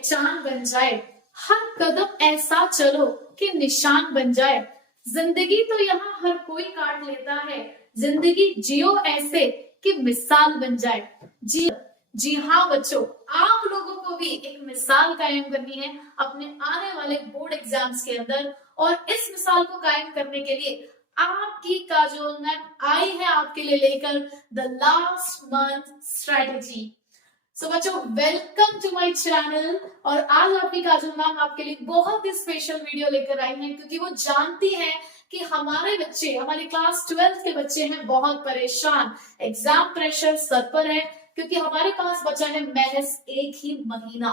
पहचान बन जाए, हर कदम ऐसा चलो कि निशान बन जाए। जिंदगी तो यहाँ हर कोई काट लेता है, जिंदगी जियो ऐसे कि मिसाल बन जाए। जी हाँ बच्चों, आप लोगों को भी एक मिसाल कायम करनी है अपने आने वाले बोर्ड एग्जाम्स के अंदर, और इस मिसाल को कायम करने के लिए आपकी काजोल मैम आई है आपके लिए लेकर द लास्ट मंथ स्ट्रेटेजी। सो बच्चों, वेलकम टू माय चैनल। और आज आपकी काजल मैम आपके लिए बहुत ही स्पेशल वीडियो लेकर आई हैं, क्योंकि वो जानती हैं कि हमारे बच्चे, हमारे क्लास 12 के बच्चे हैं बहुत परेशान, एग्जाम प्रेशर सर पर है, क्योंकि हमारे पास बचा है महज एक ही महीना।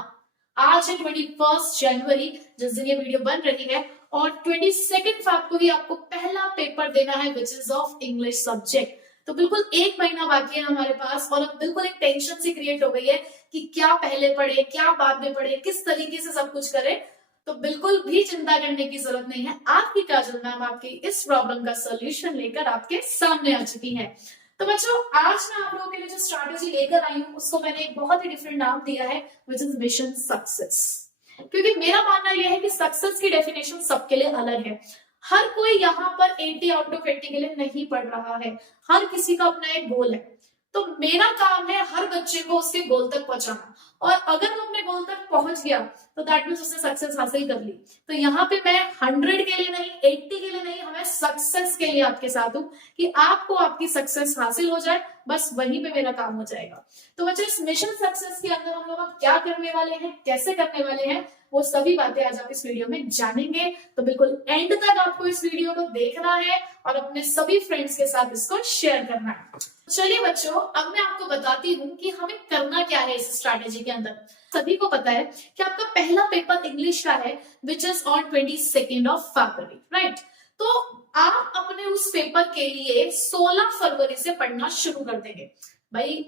आज है 21 जनवरी जिस दिन ये वीडियो बन रही है, और 22 फेब को ही आपको पहला पेपर देना है which is of English subject. तो बिल्कुल एक महीना बाकी है हमारे पास, और अब बिल्कुल एक टेंशन सी क्रिएट हो गई है कि क्या पहले पढ़े, क्या बाद में पढ़े, किस तरीके से सब कुछ करें। तो बिल्कुल भी चिंता करने की जरूरत नहीं है, आपकी काजल मैम आपकी इस प्रॉब्लम का सोल्यूशन लेकर आपके सामने आ चुकी है। तो बच्चों, आज मैं आप लोगों के लिए जो स्ट्रैटेजी लेकर आई हूँ उसको मैंने एक बहुत ही डिफरेंट नाम दिया है, विच इज मिशन सक्सेस। क्योंकि मेरा मानना यह है कि सक्सेस की डेफिनेशन सबके लिए अलग है। हर कोई यहाँ पर 80 आउट ऑफ 80 के लिए नहीं पढ़ रहा है, हर किसी का अपना एक गोल है। तो मेरा काम है हर बच्चे को उसके गोल तक पहुंचाना, और अगर वो अपने गोल तक पहुंच गया तो दैट मींस उसने सक्सेस हासिल कर ली। तो यहाँ पे मैं 100 के लिए नहीं, 80 के लिए नहीं, हमें सक्सेस के लिए आपके साथ हूँ कि आपको आपकी सक्सेस हासिल हो जाए, बस वहीं पे मेरा काम हो जाएगा। तो बच्चों, इस मिशन सक्सेस के अंदर हम लोग अब क्या करने वाले हैं, कैसे करने वाले हैं, वो सभी बातें आज आप इस वीडियो में जानेंगे। तो बिल्कुल एंड तक आपको इस वीडियो को देखना है और अपने सभी फ्रेंड्स के साथ इसको शेयर करना है। चलिए बच्चों, अब मैं आपको बताती हूँ कि हमें करना क्या है इस स्ट्रैटेजी के अंदर। सभी को पता है कि आपका पहला पेपर इंग्लिश का है which is on 22 of February, right. तो आप अपने उस पेपर के लिए 16 फरवरी से पढ़ना शुरू कर देंगे भाई,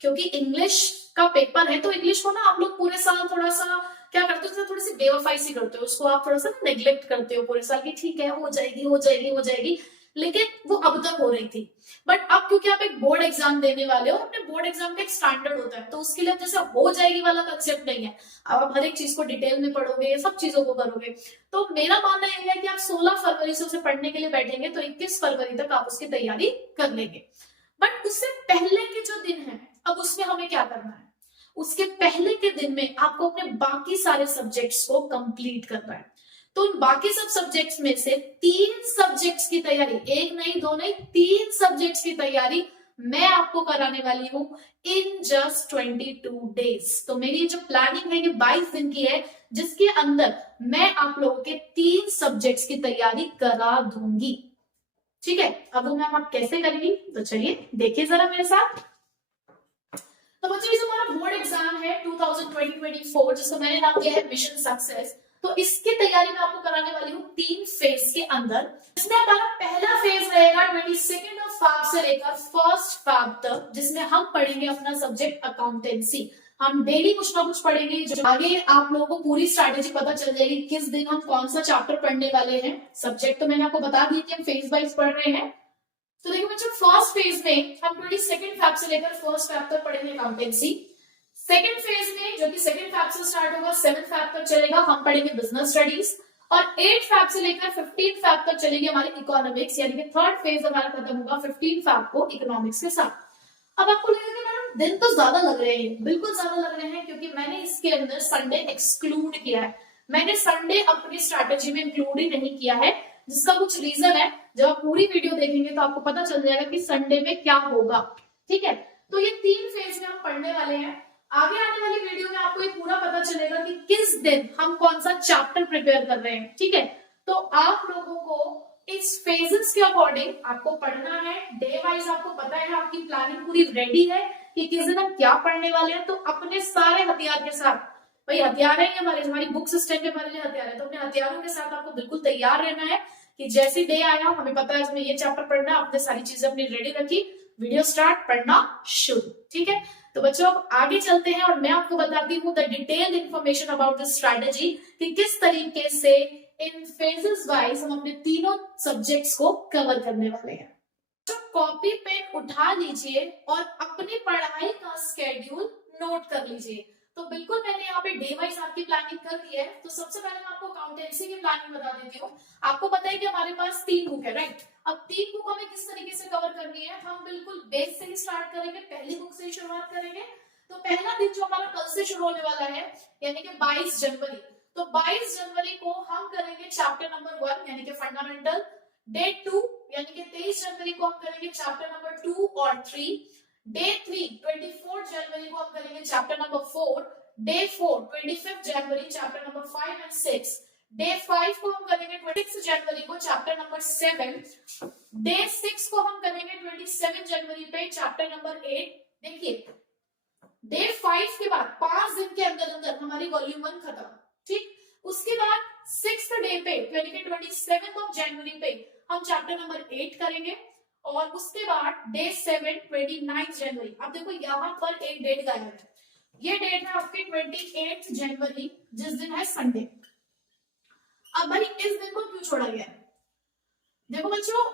क्योंकि इंग्लिश का पेपर है। तो इंग्लिश को ना आप लोग पूरे साल थोड़ा सा क्या करते हो, थोड़ी सी बेवफाई सी करते हो, उसको आप थोड़ा सा नेग्लेक्ट करते हो पूरे साल की, ठीक है हो जाएगी हो जाएगी हो जाएगी, लेकिन वो अब तक हो रही थी। बट अब क्योंकि आप एक बोर्ड एग्जाम देने वाले हो, अपने बोर्ड एग्जाम का एक स्टैंडर्ड होता है, तो उसके लिए जैसे हो जाएगी वाला कंसेप्ट नहीं है। अब आप हर एक चीज को डिटेल में पढ़ोगे, ये सब चीजों को करोगे। तो मेरा मानना यह है कि आप 16 फरवरी से उसे पढ़ने के लिए बैठेंगे तो 21 फरवरी तक आप उसकी तैयारी कर लेंगे। बट उससे पहले के जो दिन है, अब उसमें हमें क्या करना है, उसके पहले के दिन में आपको अपने बाकी सारे सब्जेक्ट्स को कंप्लीट करना है। तो उन बाकी सब सब्जेक्ट्स में से 3 सब्जेक्ट्स की तैयारी, एक नहीं दो नहीं 3 सब्जेक्ट्स की तैयारी मैं आपको कराने वाली हूं इन जस्ट 22 डेज। तो मेरी जो प्लानिंग है ये 22 दिन की है, जिसके अंदर मैं आप लोगों के 3 सब्जेक्ट्स की तैयारी करा दूंगी। ठीक है, अब वो मैम आप कैसे करेंगी, तो चलिए देखिए जरा मेरे साथ। तो बच्चों, ये जो हमारा बोर्ड एग्जाम है 2020-24 जिसको मैंने नाम दिया है मिशन सक्सेस, तो इसकी तैयारी मैं आपको कराने वाली हूँ 3 फेज के अंदर। इसमें हमारा पहला फेज रहेगा 22 ऑफ फेब से लेकर 1 फेब तक, जिसमें हम पढ़ेंगे अपना सब्जेक्ट अकाउंटेंसी। हम डेली कुछ ना कुछ पढ़ेंगे, जो आगे आप लोगों को पूरी स्ट्रैटेजी पता चल जाएगी किस दिन हम कौन सा चैप्टर पढ़ने वाले हैं। सब्जेक्ट तो मैंने आपको बता दिया कि हम फेज वाइज पढ़ रहे हैं। तो देखिए बच्चों, फर्स्ट फेज में हम 22 फेब से लेकर 1 फेब तक पढ़ेंगे अकाउंटेंसी। सेकंड फेज में, जो कि 2 फेब से स्टार्ट होगा 7 फेब तक चलेगा, हम पढ़ेंगे बिजनेस स्टडीज। और 8 फेब से लेकर 15 फेब तक चलेगी हमारी इकोनॉमिक्स, यानी कि थर्ड फेज हमारा खत्म होगा 15 फेब को इकोनॉमिक्स के साथ। अब आपको लगेगा कि मैडम दिन तो ज्यादा लग रहे हैं, बिल्कुल ज्यादा लग रहे हैं, क्योंकि मैंने इसके अंदर संडे एक्सक्लूड किया है। मैंने संडे अपनी स्ट्रैटेजी में इंक्लूड ही नहीं किया है, जिसका कुछ रीजन है, जब आप पूरी वीडियो देखेंगे तो आपको पता चल जाएगा कि संडे में क्या होगा। ठीक है, तो ये 3 फेज में हम पढ़ने वाले हैं। आगे आने वाली वीडियो में आपको ये पूरा पता चलेगा कि किस दिन हम कौन सा चैप्टर प्रिपेयर कर रहे हैं। ठीक है, तो आप लोगों को इस फेजेस के अकॉर्डिंग आपको पढ़ना है, डे वाइज आपको पता है, आपकी प्लानिंग पूरी रेडी है कि किस दिन हम क्या पढ़ने वाले हैं। तो अपने सारे हथियार के साथ, भाई हथियार है हमारी बुक सिस्टम के हमारे लिए हथियार है, तो अपने हथियारों के साथ आपको बिल्कुल तैयार रहना है कि जैसे डे आया हमें पता है इसमें ये चैप्टर पढ़ना है, आपने सारी चीजें अपनी रेडी रखी, वीडियो स्टार्ट, पढ़ना शुरू। ठीक है, तो बच्चों अब आगे चलते हैं और मैं आपको बताती हूँ the detailed information about this strategy कि किस तरीके से इन फेजेस वाइज हम अपने तीनों सब्जेक्ट्स को कवर करने वाले हैं। तो कॉपी पेन उठा लीजिए और अपनी पढ़ाई का स्केड्यूल नोट कर लीजिए। तो बिल्कुल मैंने यहाँ पे डे वाइज आपकी प्लानिंग कर दी है। तो सबसे पहले मैं आपको अकाउंटेंसी की प्लानिंग बता देती हूँ। आपको पता है कि हमारे पास 3 बुक है, राइट। अब 3 बुक हमें किस तरीके से कवर करनी है, हम बिल्कुल बेस से ही स्टार्ट करेंगे, पहली बुक से ही शुरुआत करेंगे। तो पहला दिन जो हमारा कल से शुरू होने वाला है यानी कि 22 जनवरी, तो 22 जनवरी को हम करेंगे चैप्टर नंबर 1 यानी कि फंडामेंटल। डे 2 यानी कि 23 जनवरी को हम करेंगे चैप्टर नंबर 2 और 3। डे 3 24 जनवरी को हम करेंगे chapter number 4। Day 4 25 January chapter number 5 and 6। Day 5 को हम करेंगे 26 जनवरी को चैप्टर नंबर 7। डे 6 को हम करेंगे 27 जनवरी पे चैप्टर नंबर 8। देखिए डे 5 के बाद 5 दिन के अंदर अंदर हमारी वॉल्यूम 1 खत्म, ठीक। उसके बाद 6th डे पे यानी कि 27 ऑफ जनवरी पे हम चैप्टर नंबर 8 करेंगे। और उसके बाद डे 7 29 जनवरी। अब देखो यहाँ पर एक डेट गायब है, ये डेट है आपकी 28 जनवरी जिस दिन है संडे। अब भाई इस दिन को क्यों छोड़ा गया है? देखो बच्चों,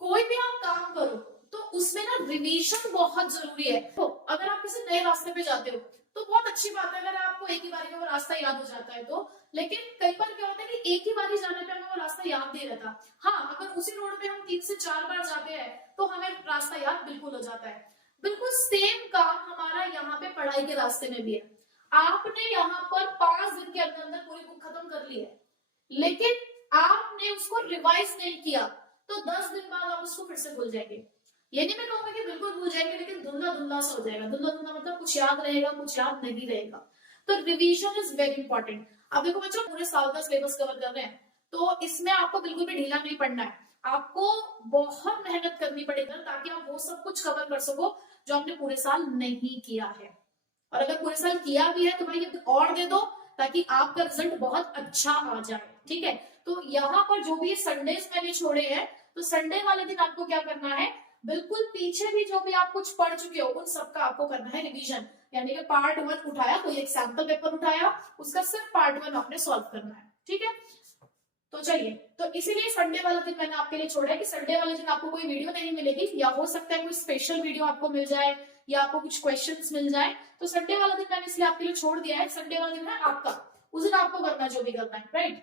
कोई भी आप काम करो तो उसमें ना रिवीजन बहुत जरूरी है। तो अगर आप किसी नए रास्ते पे जाते हो तो बहुत अच्छी बात है अगर आपको एक ही बारी में वो रास्ता याद हो जाता है तो। लेकिन कई बार क्या होता है कि एक ही बारी जाने पे हमें वो रास्ता याद नहीं रहता। हाँ, अगर उसी रोड पे हम 3 से 4 बार जाते हैं तो हमें रास्ता याद बिल्कुल हो जाता है। बिल्कुल सेम काम हमारा यहाँ पे पढ़ाई के रास्ते में भी है। आपने यहाँ पर 5 दिन के अंदर अंदर पूरी बुक खत्म कर ली है, लेकिन आपने उसको रिवाइज नहीं किया तो 10 दिन बाद आप उसको फिर से भूल जाएंगे। ये नहीं मैं कहूंगा कि बिल्कुल भूल जाएंगे, लेकिन धुंधला धुंधला सा हो जाएगा। धुंधला धुंधला मतलब कुछ याद रहेगा कुछ याद नहीं रहेगा। तो रिवीजन इज वेरी इंपॉर्टेंट। अब देखो बच्चों, पूरे साल का सिलेबस कवर कर रहे हैं तो इसमें आपको बिल्कुल भी ढीला नहीं पड़ना है। आपको बहुत मेहनत करनी पड़ेगी ताकि आप वो सब कुछ कवर कर सको जो आपने पूरे साल नहीं किया है। और अगर पूरे साल किया भी है तो भाई और दे दो ताकि आपका रिजल्ट बहुत अच्छा आ जाए, ठीक है। तो यहाँ पर जो भी संडेज मैंने छोड़े हैं तो संडे वाले दिन आपको क्या करना है, बिल्कुल पीछे भी जो भी आप कुछ पढ़ चुके हो उन सबका आपको करना है रिवीजन। यानी कि पार्ट 1 उठाया, कोई एक सैंपल पेपर उठाया, उसका सिर्फ पार्ट 1 आपने सॉल्व करना है, ठीक है। तो चलिए, तो इसीलिए संडे वाला दिन मैंने आपके लिए छोड़ा है कि संडे वाले दिन आपको कोई वीडियो नहीं मिलेगी, या हो सकता है कोई स्पेशल वीडियो आपको मिल जाए या आपको कुछ क्वेश्चंस मिल जाए। तो संडे वाला दिन मैंने इसलिए आपके लिए छोड़ दिया है। संडे वाला दिन है आपका, उस दिन आपको करना जो भी करना है, राइट।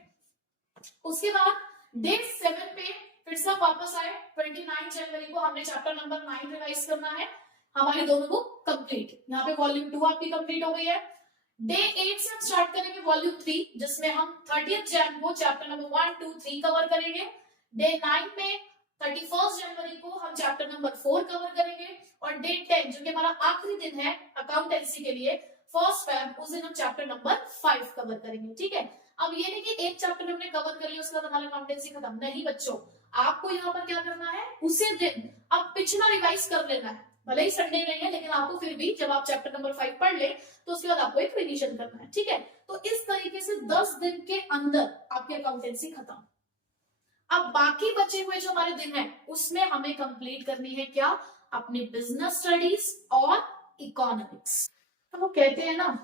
उसके बाद डे 7 पे फिर से वापस आए। 29 जनवरी को हमने चैप्टर नंबर 9 रिवाइज करना है। हमारी दोनों बुक कंप्लीट, यहाँ पे वॉल्यूम 2 आपकी कंप्लीट हो गई है। डे 8 से हम स्टार्ट करेंगे वॉल्यूम 3 जिसमें हम 30 जन को चैप्टर नंबर 1, 2, 3 कवर करेंगे। डे 9 में 31 जनवरी को हम चैप्टर नंबर 4 कवर करेंगे। और डे 10 जो कि हमारा आखिरी दिन है अकाउंटेंसी के लिए, 1 Feb, उस दिन हम चैप्टर नंबर 5 कवर करेंगे, ठीक है। अब ये नहीं कि एक चैप्टर हमने कवर कर लिया उसके बाद हमारा अकाउंटेंसी खत्म, नहीं बच्चों, आपको यहाँ पर क्या करना है, उसी दिन अब पिछला रिवाइज कर लेना है। भले ही संडे नहीं है लेकिन आपको फिर भी जब आप चैप्टर नंबर 5 पढ़ ले तो उसके बाद आपको एक रिवीजन करना है, ठीक है। तो इस तरीके से 10 दिन के अंदर आपकी अकाउंटेंसी खत्म। अब बाकी बचे हुए जो हमारे दिन है उसमें हमें कंप्लीट करनी है क्या, अपनी बिजनेस स्टडीज और इकोनॉमिक्स। तो वो कहते हैं ना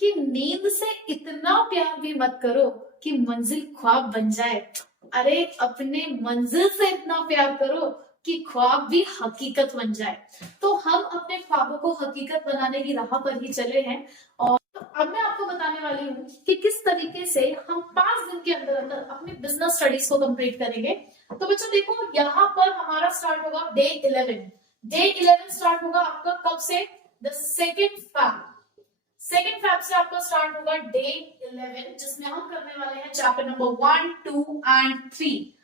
कि नींद से इतना प्यार भी मत करो कि मंजिल ख्वाब बन जाए। अरे अपने मंजिल से इतना प्यार करो कि ख्वाब भी हकीकत बन जाए। तो हम अपने ख्वाबों को हकीकत बनाने की राह पर ही चले हैं। और अब मैं आपको बताने वाली हूँ कि किस तरीके से हम 5 दिन के अंदर अंदर अपनी बिजनेस स्टडीज को कंप्लीट करेंगे। तो बच्चों देखो, यहाँ पर हमारा स्टार्ट होगा डे 11। डे 11 स्टार्ट होगा आपका कब से, the 2nd Feb। 2nd Feb से आपका स्टार्ट होगा डे 11 जिसमें हम करने वाले हैं चैप्टर नंबर 1, 2 एंड 3।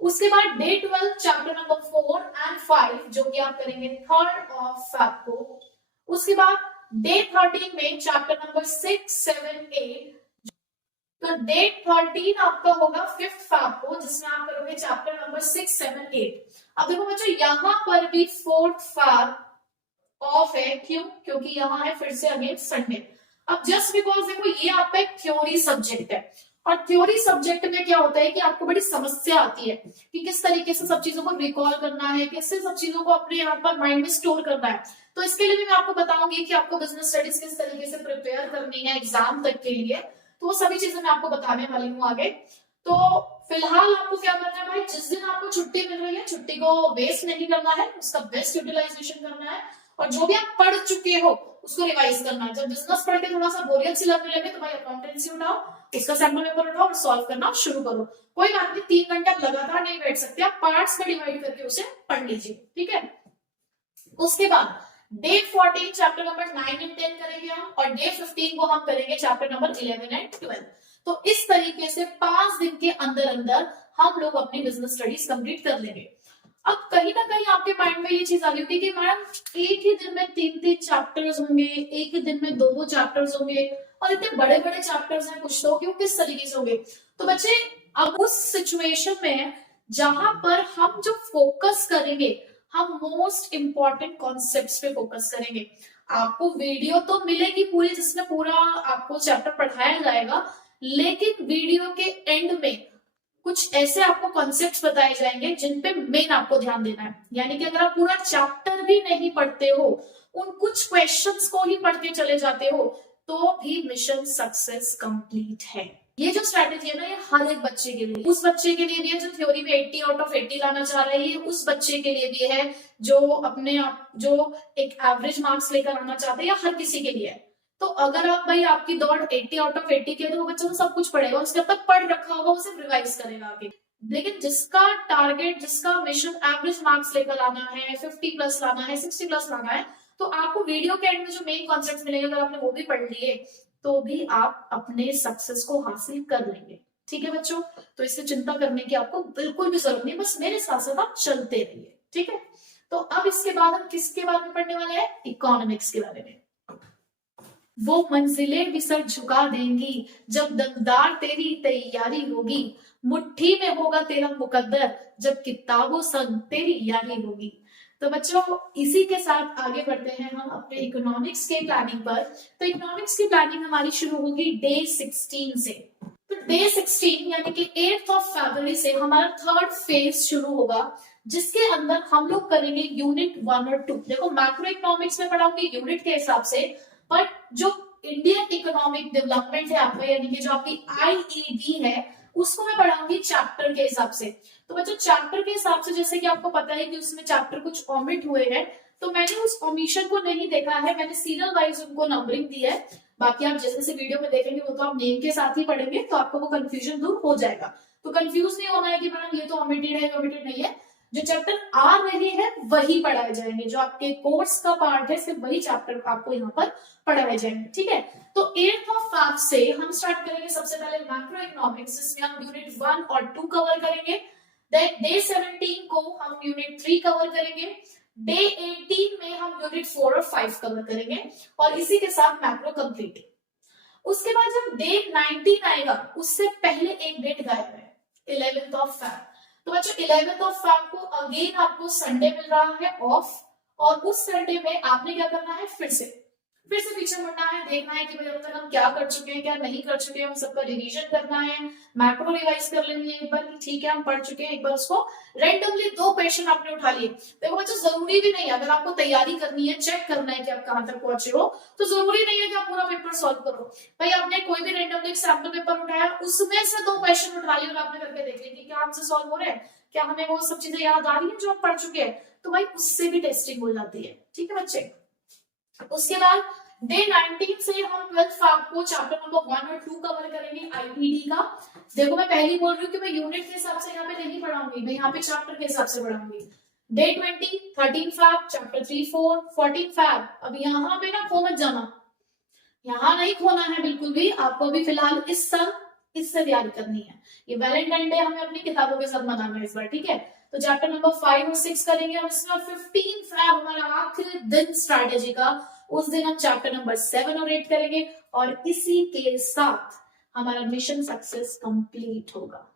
उसके बाद डे 12 चैप्टर नंबर 4 एंड 5 जो कि आप करेंगे 3rd Feb को। उसके बाद डे 13 में चैप्टर नंबर 6, 7, 8। तो डे 13 आपका होगा 5th Feb को जिसमें आप करोगे चैप्टर नंबर 6, 7, 8। अब देखो बच्चों, यहाँ पर भी 4th Feb ऑफ है, क्यों, क्योंकि यहाँ है फिर से अगेन संडे। अब जस्ट बिकॉज देखो ये आपका एक थ्योरी सब्जेक्ट है और थ्योरी सब्जेक्ट में क्या होता है कि आपको बड़ी समस्या आती है कि किस तरीके से सब चीजों को रिकॉल करना है, कैसे सब चीजों को अपने यहाँ पर माइंड में स्टोर करना है। तो इसके लिए भी मैं आपको बताऊंगी कि आपको बिजनेस स्टडीज किस तरीके से प्रिपेयर करनी है एग्जाम तक के लिए। तो वो सभी चीजें मैं आपको बताने वाली हूँ आगे। तो फिलहाल आपको क्या करना है भाई, जिस दिन आपको छुट्टी मिल रही है छुट्टी को वेस्ट नहीं करना है, उसका बेस्ट यूटिलाइजेशन करना है। और जो भी आप पढ़ चुके हो उसको रिवाइज करना है। जब बिजनेस पढ़ के थोड़ा सा बोरियत सी लगने लगे तो भाई अकाउंटेंसी उठाओ, उसका सैंपल पेपर उठाओ और सॉल्व करना शुरू करो। कोई बात नहीं, 3 घंटे आप लगातार नहीं बैठ सकते, आप पार्ट्स में डिवाइड करके उसे पढ़ लीजिए, ठीक है। उसके बाद डे 14 चैप्टर नंबर 9 एंड 10 करेंगे हम, और डे 15 को हम करेंगे चैप्टर नंबर 11 एंड 12। तो इस तरीके से 5 दिन के अंदर अंदर हम लोग अपनी बिजनेस स्टडीज कंप्लीट कर लेंगे। अब कहीं ना कहीं आपके माइंड में ये चीज आ गई कि मैडम एक ही दिन में 3-3 चैप्टर्स होंगे, एक ही दिन में 2-2 चैप्टर्स होंगे, और इतने बड़े बड़े चैप्टर्स हैं, कुछ तो क्यों किस तरीके से होंगे। तो बच्चे अब उस सिचुएशन में जहां पर हम जो फोकस करेंगे, हम मोस्ट इंपॉर्टेंट कॉन्सेप्ट्स पे फोकस करेंगे। आपको वीडियो तो मिलेगी पूरी जिसमें पूरा आपको चैप्टर पढ़ाया जाएगा, लेकिन वीडियो के एंड में कुछ ऐसे आपको कॉन्सेप्ट्स बताए जाएंगे जिन पे मेन आपको ध्यान देना है। यानी कि अगर आप पूरा चैप्टर भी नहीं पढ़ते हो, उन कुछ क्वेश्चंस को ही पढ़ के चले जाते हो, तो भी मिशन सक्सेस कंप्लीट है। ये जो स्ट्रैटेजी है ना, ये हर एक बच्चे के लिए, उस बच्चे के लिए भी है जो थ्योरी में 80 आउट ऑफ 80 लाना चाह रहा है, ये उस बच्चे के लिए भी है जो अपने आप जो एक एवरेज मार्क्स लेकर आना चाहते हैं, या हर किसी के लिए है। तो अगर आप भाई आपकी दौड़ 80 आउट ऑफ 80 की है, तो वो बच्चा तो सब कुछ पढ़ेगा, उसके अब तक पढ़ रखा होगा, उसे रिवाइज करेगा आगे। लेकिन जिसका टारगेट, जिसका मिशन एवरेज मार्क्स लेकर आना है, 50 प्लस लाना है, 60 प्लस लाना है, तो आपको वीडियो के एंड में जो मेन कॉन्सेप्ट मिलेंगे, अगर आपने वो भी पढ़ लिए तो भी आप अपने सक्सेस को हासिल कर लेंगे, ठीक है बच्चों। तो इससे चिंता करने की आपको बिल्कुल भी जरूरत नहीं, बस मेरे साथ साथ आप चलते रहिए, ठीक है। तो अब इसके बाद हम किसके बारे में पढ़ने वाले हैं? इकोनॉमिक्स के बारे में। वो मंजिलें भी सर झुका देंगी जब दमदार तेरी तैयारी होगी, मुट्ठी में होगा तेरा मुकद्दर जब किताबों संग तेरी यारी होगी। तो बच्चों इसी के साथ आगे बढ़ते हैं हम अपने इकोनॉमिक्स के प्लानिंग पर। तो इकोनॉमिक्स की प्लानिंग हमारी शुरू होगी डे 16 से। तो डे 16 यानी कि 8 ऑफ फरवरी से हमारा थर्ड फेज शुरू होगा, जिसके अंदर हम लोग करेंगे यूनिट 1 और 2। देखो मैक्रो इकोनॉमिक्स में पढ़ाऊंगी यूनिट के हिसाब से, बट जो इंडियन इकोनॉमिक डेवलपमेंट है आपका, यानी कि जो आपकी आईईडी है, उसको मैं पढ़ाऊंगी चैप्टर के हिसाब से। तो बच्चों चैप्टर के हिसाब से जैसे कि आपको पता है कि उसमें चैप्टर कुछ ओमिट हुए हैं, तो मैंने उस ओमिशन को नहीं देखा है, मैंने सीरियल वाइज उनको नंबरिंग दी है। बाकी आप जैसे जैसे वीडियो में देखेंगे वो तो आप नेम के साथ ही पढ़ेंगे, तो आपको वो कंफ्यूजन दूर हो जाएगा। तो कंफ्यूज नहीं होना है कि मैडम ये तो ओमिटेड है, ओमिटेड नहीं है। जो चैप्टर आ रहे हैं वही पढ़ाए जाएंगे, जो आपके कोर्स का पार्ट है सिर्फ वही चैप्टर आपको यहाँ पर पढ़ाए जाएंगे, ठीक है। तो 8 ऑफ 5 से हम स्टार्ट करेंगे सबसे पहले मैक्रो इकोनॉमिक्स, जिसमें हम यूनिट 1 और 2 कवर करेंगे। देन डे 17 को हम यूनिट 3 कवर करेंगे। डे 18 में हम यूनिट 4 और 5 कवर करेंगे, और इसी के साथ मैक्रो कंप्लीट। उसके बाद जब डे 19 आएगा, उससे पहले एक डेट गायब है, 11th ऑफ फेब। तो बच्चों 11th ऑफ फेब को अगेन आपको संडे मिल रहा है ऑफ, और उस संडे में आपने क्या करना है, फिर से पीछे मुड़ना है, देखना है कि भाई अब तक हम क्या कर चुके हैं, क्या नहीं कर चुके हैं, हम सबका रिवीजन करना है, मैक्रो रिवाइज कर लेनी है एक बार कि ठीक है हम पढ़ चुके हैं। एक बार उसको रैंडमली 2 क्वेश्चन आपने उठा लिए। देखो बच्चों जरूरी भी नहीं है, अगर आपको तैयारी करनी है, चेक करना है कि आप कहां तक पहुंचे हो, तो जरूरी नहीं है कि आप पूरा पेपर सॉल्व करो। भाई आपने कोई भी रैंडमली सैंपल पेपर उठाया, उसमें से 2 क्वेश्चन उठा लिए और आपने करके देख लिया कि क्या हमसे सॉल्व हो रहे हैं, क्या हमें वो सब चीजें याद आ रही है जो हम पढ़ चुके हैं, तो भाई उससे भी टेस्टिंग हो जाती है, ठीक है बच्चे। उसके बाद डे 19 से हम 12th फैब को चैप्टर नंबर 1 और 2 कवर करेंगे आईईडी का। देखो मैं पहले ही बोल रही हूँ कि मैं यूनिट के हिसाब से यहाँ पे नहीं पढ़ाऊंगी, मैं यहाँ पे चैप्टर के हिसाब से पढ़ाऊंगी। Day 20 13 Feb chapter 3 4 14 Feb. अब यहाँ पे ना खो मत जाना, यहाँ नहीं खोना है बिल्कुल भी, आपको अभी फिलहाल इस साल इससे तैयारी करनी है। ये वैलेंटाइन डे हमें अपनी किताबों के साथ मनाना है इस बार, ठीक है। तो चैप्टर नंबर 5 और 6 करेंगे हम इसमें। 15 फैब हमारा आखिरी दिन स्ट्रैटेजी का, उस दिन हम चैप्टर नंबर 7 और 8 करेंगे, और इसी के साथ हमारा मिशन सक्सेस कंप्लीट होगा।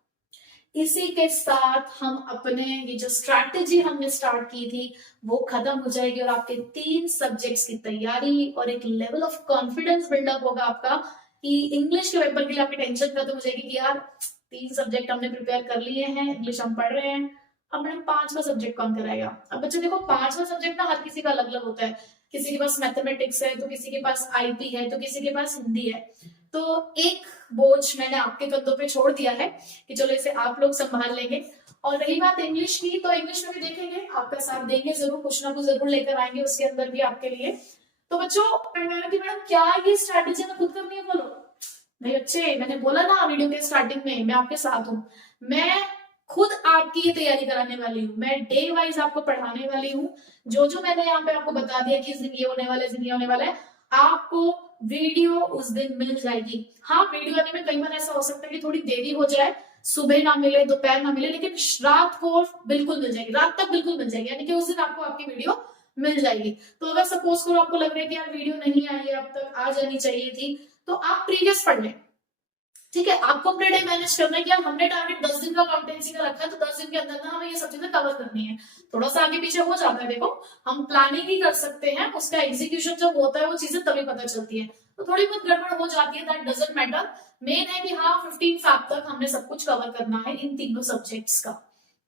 इसी के साथ हम अपने ये जो स्ट्रैटेजी हमने स्टार्ट की थी वो खत्म हो जाएगी, और आपके 3 सब्जेक्ट्स की तैयारी और एक लेवल ऑफ कॉन्फिडेंस बिल्डअप होगा आपका कि इंग्लिश के पेपर के लिए आपकी टेंशन खत्म हो जाएगी कि यार 3 सब्जेक्ट हमने प्रिपेयर कर लिए हैं, इंग्लिश हम पढ़ रहे हैं, अब मैडम 5वां सब्जेक्ट कौन कराएगा। अब बच्चे देखो 5वां सब्जेक्ट ना हर किसी का अलग अलग होता है, किसी के पास मैथमेटिक्स है, तो किसी के पास आईपी है, तो किसी के पास हिंदी है। तो एक बोझ मैंने आपके कंधों पे छोड़ दिया है कि चलो इसे आप लोग संभाल लेंगे। और रही बात इंग्लिश की, तो इंग्लिश में भी देखेंगे, आपका साथ देंगे जरूर, कुछ ना कुछ जरूर लेकर आएंगे उसके अंदर भी आपके लिए। तो बच्चों मैंने कि मैडम क्या ये स्ट्रैटेजी में खुद करनी है, बोलो नहीं बच्चे, मैंने बोला ना वीडियो के स्टार्टिंग में मैं आपके साथ हूँ, मैं खुद आपकी ये तैयारी कराने वाली हूँ, मैं डे वाइज आपको पढ़ाने वाली हूँ। जो जो मैंने यहाँ पे आपको बता दिया कि इस दिन ये होने वाला है, इस दिन ये होने वाला है, आपको वीडियो उस दिन मिल जाएगी। हाँ, वीडियो आने में कई बार ऐसा हो सकता है कि थोड़ी देरी हो जाए, सुबह ना मिले, दोपहर ना मिले, लेकिन रात को बिल्कुल मिल जाएगी, रात तक बिल्कुल मिल जाएगी, यानी कि उस दिन आपको आपकी वीडियो मिल जाएगी। तो अगर सपोज करो आपको लग रहा है कि यार वीडियो नहीं आई है अब तक, आ जानी चाहिए थी, तो आप प्रीवियस पढ़ लें। ठीक है, आपको अपने डे मैनेज करना है कि हमने टारगेट 10 दिन का अकाउंटेंसी का रखा है, तो 10 दिन के अंदर ना हमें ये सब चीजें कवर करनी है। थोड़ा सा आगे पीछे हो जाता है, देखो हम प्लानिंग ही कर सकते हैं, उसका एग्जीक्यूशन जब होता है वो चीजें तभी पता चलती है। तो थोड़ी बहुत गड़बड़ हो जाती है, दैट डजंट मैटर। मेन है कि हाँ 15 फैब तक हमने सब कुछ कवर करना है इन तीनों सब्जेक्ट्स का।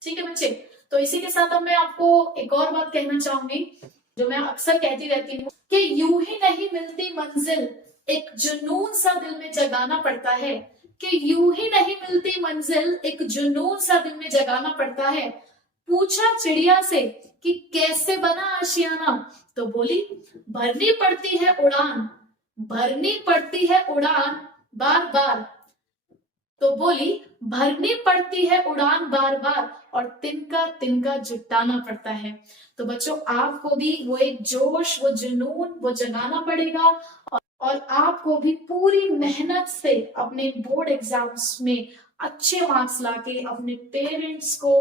ठीक है बच्चे, तो इसी के साथ अब मैं आपको एक और बात कहना चाहूंगी, जो मैं अक्सर कहती रहती हूँ कि यूं ही नहीं मिलती मंजिल, एक जुनून सा दिल में जगाना पड़ता है। कि यूं ही नहीं मिलती मंजिल, एक जुनून सा दिल में जगाना पड़ता है। पूछा चिड़िया से कि कैसे बना आशियाना, तो बोली भरनी पड़ती है उड़ान, भरनी पड़ती है उड़ान बार बार। तो बोली भरनी पड़ती है उड़ान बार बार, और तिनका तिनका जुटाना पड़ता है। तो बच्चों आपको भी वो एक जोश, वो जुनून, वो जगाना पड़ेगा, और आपको भी पूरी मेहनत से अपने बोर्ड एग्जाम्स में अच्छे मार्क्स लाके अपने पेरेंट्स को,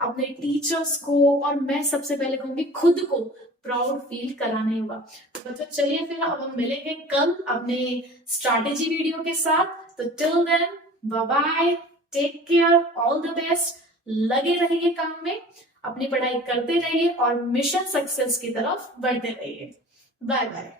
अपने टीचर्स को, और मैं सबसे पहले कहूंगी खुद को प्राउड फील कराना होगा। तो बच्चों चलिए फिर अब हम मिलेंगे कल अपने स्ट्रैटेजी वीडियो के साथ। तो till then bye bye, take care, all the best. लगे रहिए काम में, अपनी पढ़ाई करते रहिए और मिशन सक्सेस की तरफ बढ़ते रहिए। Bye bye.